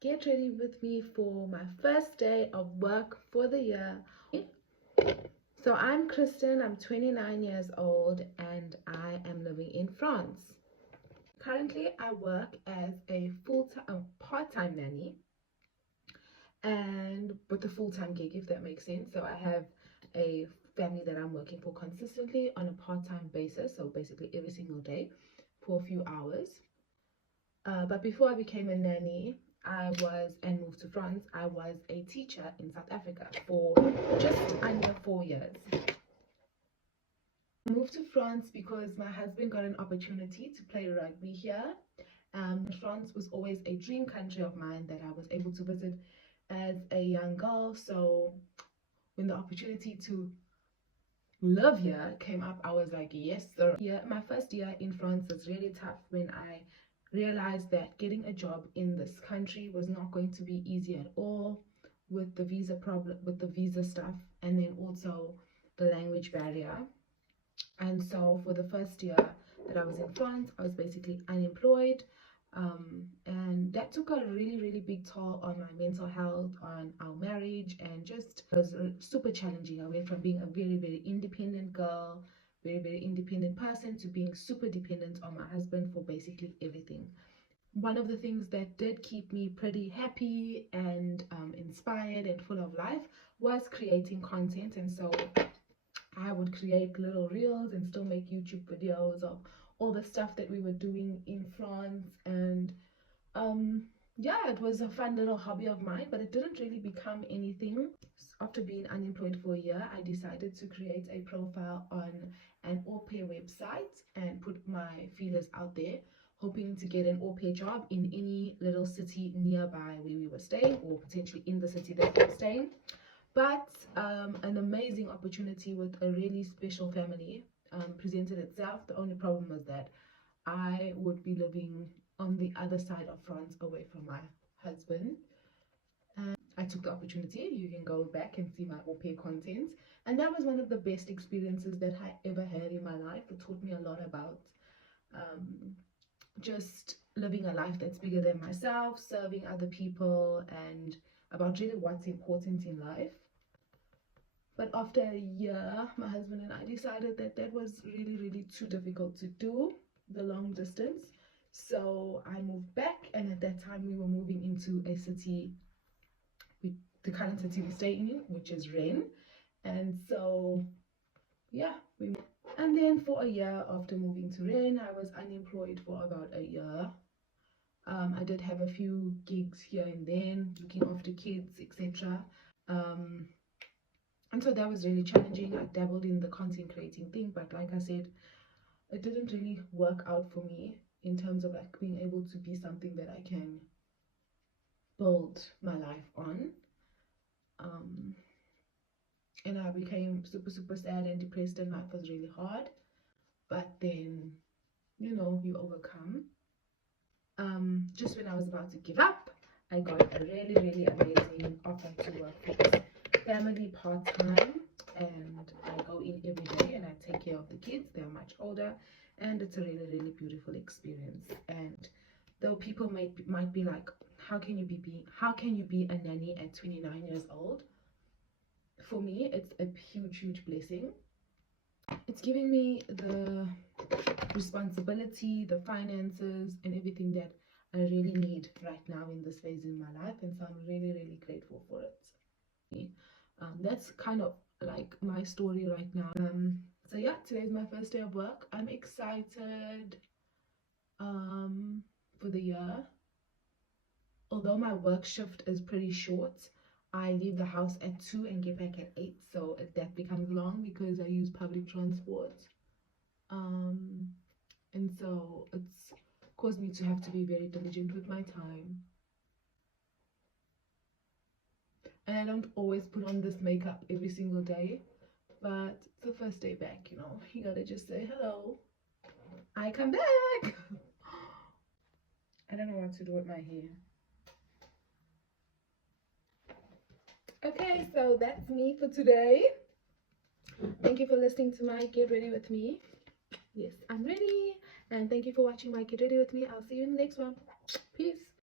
Get ready with me for my first day of work for the year. So I'm Kristen, I'm 29 years old and I am living in France. Currently I work as a part-time nanny and with a full-time gig, if that makes sense. So I have a family that I'm working for consistently on a part-time basis, so basically every single day for a few hours. But before I became a nanny, and moved to France, I was a teacher in South Africa for just under 4 years. I moved to France because my husband got an opportunity to play rugby here. France was always a dream country of mine that I was able to visit as a young girl. So when the opportunity to live here came up, I was like, yes sir. Yeah, my first year in France was really tough when I realized that getting a job in this country was not going to be easy at all, with the visa stuff, and then also the language barrier. And so for the first year that I was in France, I was basically unemployed, and that took a really big toll on my mental health, on our marriage, and just was super challenging. I went from being a very independent girl, very independent person, to being super dependent on my husband for basically everything. One of the things that did keep me pretty happy and inspired and full of life was creating content. And so I would create little reels and still make YouTube videos of all the stuff that we were doing in France. And yeah, it was a fun little hobby of mine, but it didn't really become anything. After being unemployed for a year, I decided to create a profile on an au pair website and put my feelers out there, hoping to get an au pair job in any little city nearby where we were staying, or potentially in the city that we were staying. But an amazing opportunity with a really special family presented itself. The only problem was that I would be living on the other side of France, away from my husband. And I took the opportunity. You can go back and see my au pair content. And that was one of the best experiences that I ever had in my life. It taught me a lot about just living a life that's bigger than myself, serving other people, and about really what's important in life. But after a year, my husband and I decided that that was really too difficult to do, the long distance. So I moved back, and at that time we were moving into a city, the current city we stay in, which is Rennes. And so yeah, and then for a year after moving to Rennes, I was unemployed for about a year. I did have a few gigs here and then, looking after kids, etc. And so that was really challenging. I dabbled in the content creating thing, but like I said, it didn't really work out for me in terms of like being able to be something that I can build my life on. And I became super sad and depressed, and life was really hard. But then, you know, you overcome. Just when I was about to give up, I got a really amazing offer to work for this family part-time, and I go in every day and I take care of the kids. They're much older, and it's a really beautiful experience. And though people might be like, how can you be a nanny at 29 years old? For me, it's a huge blessing. It's giving me the responsibility, the finances, and everything that I really need right now in this phase in my life, and so I'm really grateful for it. That's kind of like my story right now. So yeah, today's my first day of work. I'm excited for the year. Although my work shift is pretty short, I leave the house at 2 and get back at 8, so that becomes long because I use public transport. And so it's caused me to have to be very diligent with my time. And I don't always put on this makeup every single day, but it's the first day back, you know. You gotta just say hello. I come back. I don't know what to do with my hair. Okay, so that's me for today. Thank you for listening to my Get Ready With Me. Yes, I'm ready. And thank you for watching my Get Ready With Me. I'll see you in the next one. Peace.